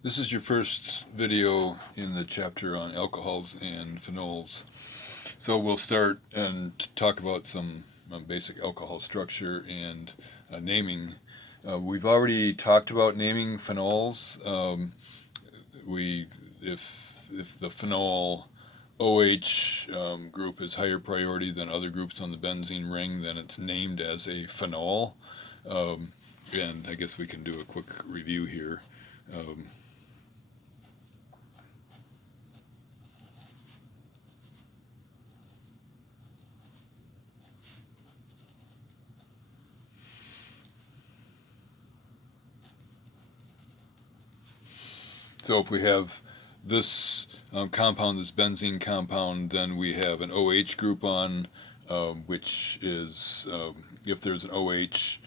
This is your first video in the chapter on alcohols and phenols. So we'll start and talk about some basic alcohol structure and naming. We've already talked about naming phenols. We if the phenol OH group is higher priority than other groups on the benzene ring, then it's named as a phenol. And I guess we can do a quick review here. Um, So if we have this compound, this benzene compound, then we have an OH group on, which is, if there's an OH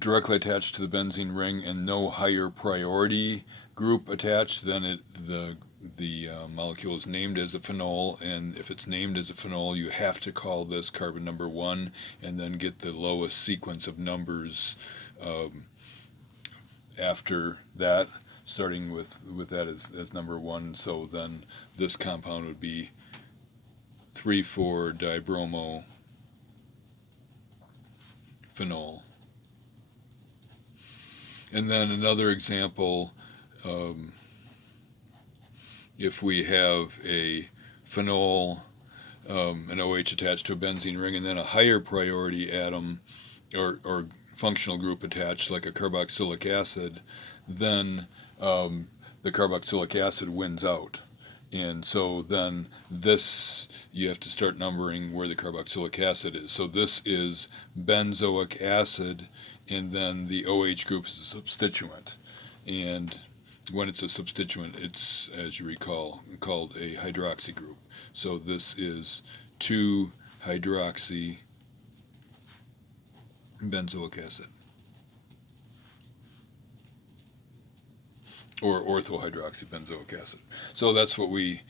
directly attached to the benzene ring and no higher priority group attached, then the molecule is named as a phenol, and if it's named as a phenol, you have to call this carbon number 1 and then get the lowest sequence of numbers after that, starting with that as number 1. So then this compound would be 3,4-dibromo phenol. And then another example, if we have a phenol, an OH attached to a benzene ring, and then a higher priority atom or functional group attached, like a carboxylic acid, then the carboxylic acid wins out. And so then this, you have to start numbering where the carboxylic acid is. So this is benzoic acid, and then the OH group is a substituent. And when it's a substituent, it's, as you recall, called a hydroxy group. So this is 2-hydroxy benzoic acid, or orthohydroxybenzoic acid. So that's what we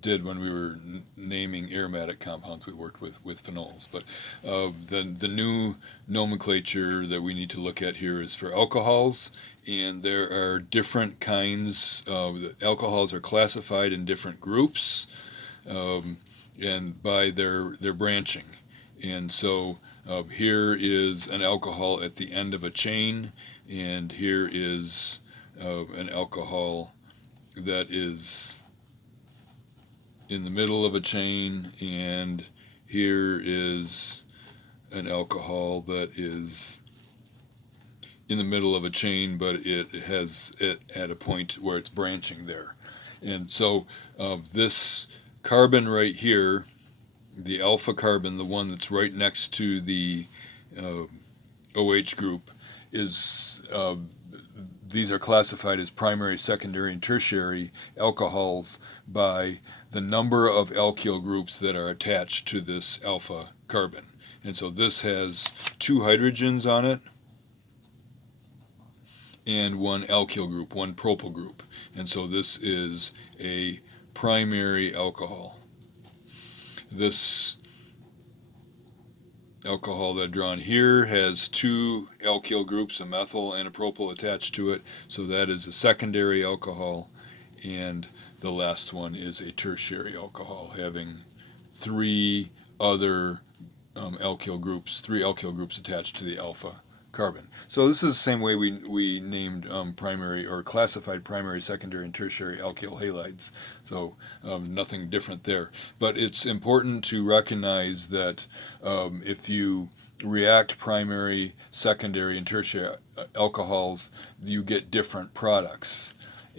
did when we were naming aromatic compounds. We worked with phenols. But the new nomenclature that we need to look at here is for alcohols, and there are different kinds. The alcohols are classified in different groups, and by their branching. And so here is an alcohol at the end of a chain, and here is an alcohol that is in the middle of a chain, and here is an alcohol that is in the middle of a chain, but it has it at a point where it's branching there. And so this carbon right here, the alpha carbon, the one that's right next to the OH group, is these are classified as primary, secondary, and tertiary alcohols by the number of alkyl groups that are attached to this alpha carbon. And so this has 2 hydrogens on it and 1 alkyl group, 1 propyl group. And so this is a primary alcohol. This alcohol that I've drawn here has 2 alkyl groups, a methyl and a propyl attached to it, so that is a secondary alcohol. And the last one is a tertiary alcohol, having 3 other alkyl groups, 3 alkyl groups attached to the alpha carbon. So this is the same way we named primary, or classified primary, secondary, and tertiary alkyl halides. So nothing different there. But it's important to recognize that if you react primary, secondary, and tertiary alcohols, you get different products.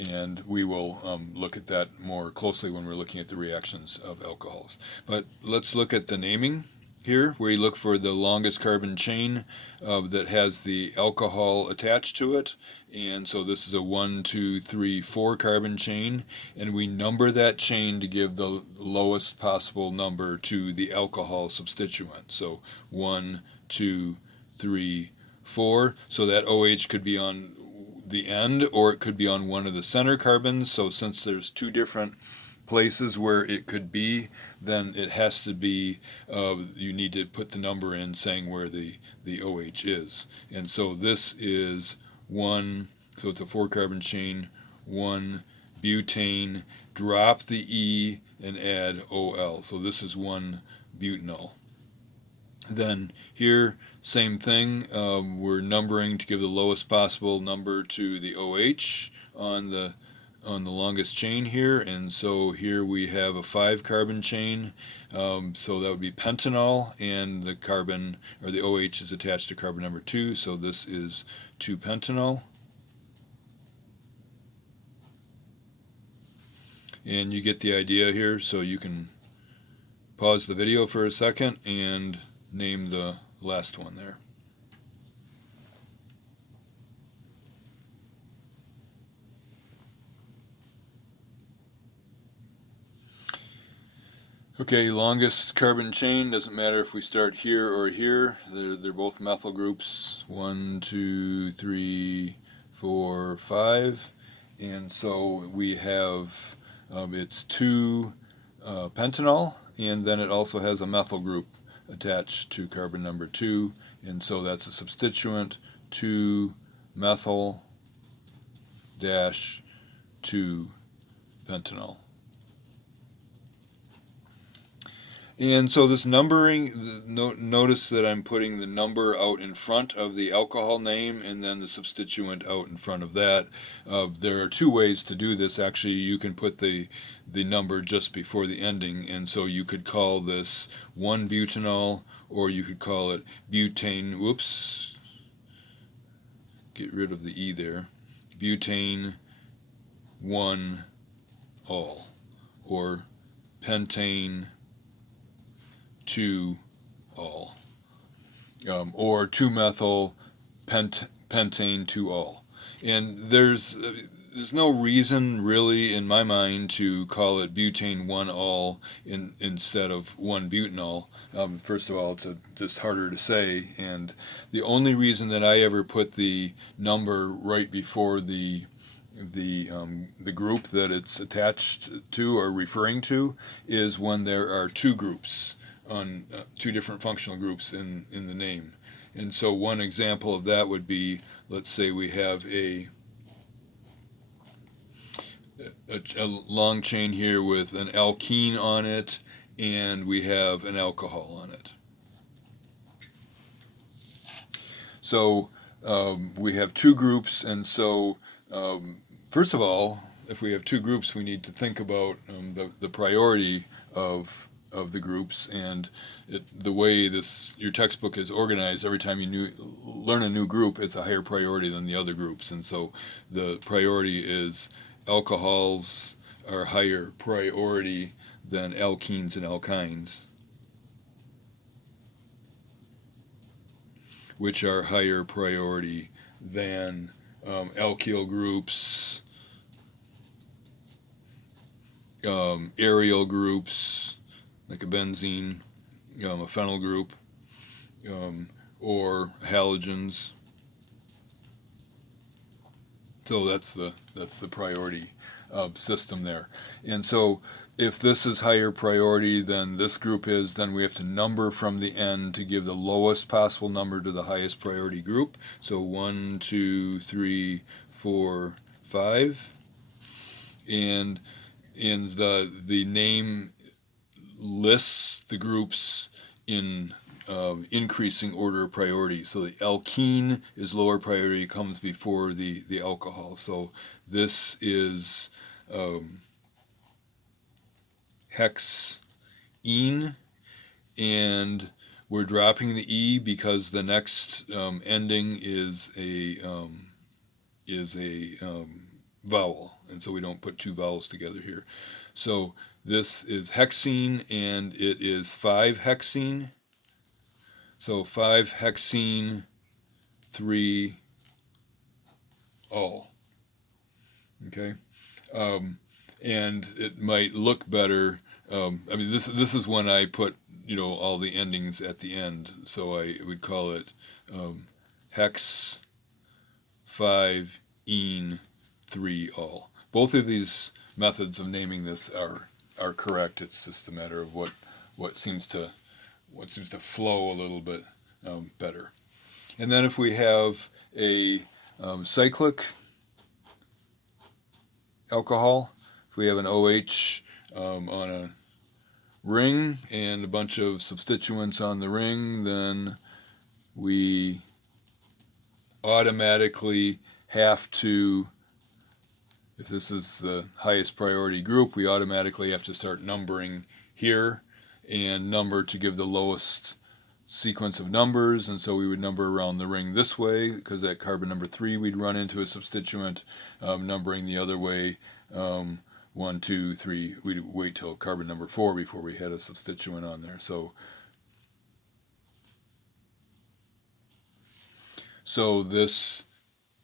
And we will look at that more closely when we're looking at the reactions of alcohols. But let's look at the naming here, where you look for the longest carbon chain that has the alcohol attached to it. And so this is a 1, 2, 3, 4 carbon chain, and we number that chain to give the lowest possible number to the alcohol substituent. So 1, 2, 3, 4. So that OH could be on the end, or it could be on one of the center carbons. So since there's 2 different places where it could be, then it has to be, you need to put the number in saying where the OH is. And so this is 1 So it's a 4-carbon chain, 1 butane, drop the E and add OL. So this is 1 butanol. Then here, same thing, we're numbering to give the lowest possible number to the OH on the longest chain here, and so here we have a 5-carbon chain, so that would be pentanol, and the carbon, or the OH, is attached to carbon number 2, so this is 2-pentanol. And you get the idea here, so you can pause the video for a second and name the last one there. Okay, longest carbon chain, doesn't matter if we start here or here, they're both methyl groups, 1, 2, 3, 4, 5, and so we have, it's 2 pentanol, and then it also has a methyl group attached to carbon number 2, and so that's a substituent, 2 methyl dash 2 pentanol. And so this numbering, notice that I'm putting the number out in front of the alcohol name and then the substituent out in front of that. There are 2 ways to do this. Actually, you can put the number just before the ending, and so you could call this 1 butanol, or you could call it butane, whoops, get rid of the E there, butane 1 all, or pentane 2 all, or 2-methyl pentane 2 all. And there's no reason really in my mind to call it butane 1 all instead of 1 butanol. First of all, it's just harder to say, and the only reason that I ever put the number right before the group that it's attached to or referring to is when there are 2 groups on 2 different functional groups in the name. And so one example of that would be, let's say we have a long chain here with an alkene on it, and we have an alcohol on it. So we have 2 groups, and so first of all, if we have 2 groups, we need to think about the priority of the groups, and the way your textbook is organized, every time you learn a new group, it's a higher priority than the other groups, and so the priority is alcohols are higher priority than alkenes and alkynes, which are higher priority than alkyl groups, aryl groups, like a benzene, a phenyl group, or halogens. So that's the priority system there. And so if this is higher priority than this group is, then we have to number from the end to give the lowest possible number to the highest priority group. So 1, 2, 3, 4, 5. And the name lists the groups in increasing order of priority. So the alkene is lower priority, comes before the alcohol. So this is hexene, and we're dropping the E because the next ending is a vowel, and so we don't put 2 vowels together here. So this is hexene, and it is 5-hexene. So 5-hexene 3 all. Okay, and it might look better. I mean, this is when I put all the endings at the end. So I would call it hex 5-ene 3 all. Both of these methods of naming this are correct. It's just a matter of what seems to flow a little bit better. And then if we have a cyclic alcohol. If we have an OH on a ring and a bunch of substituents on the ring, then we automatically have to, if this is the highest priority group, we automatically have to start numbering here and number to give the lowest sequence of numbers. And so we would number around the ring this way, because at carbon number 3 we'd run into a substituent. Numbering the other way, 1, 2, 3, we'd wait till carbon number 4 before we had a substituent on there. So this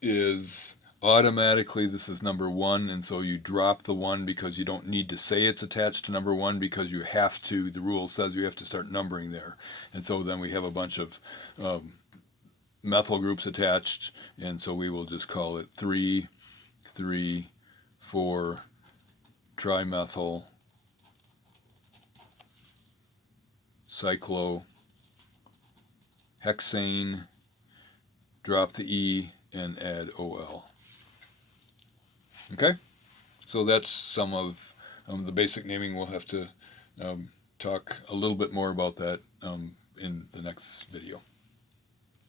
is automatically, this is number 1, and so you drop the 1 because you don't need to say it's attached to number 1, because you have to, the rule says you have to start numbering there. And so then we have a bunch of methyl groups attached, and so we will just call it 3, 3, 4, trimethyl, cyclohexane, drop the E, and add OL. Okay, so that's some of the basic naming. We'll have to talk a little bit more about that in the next video.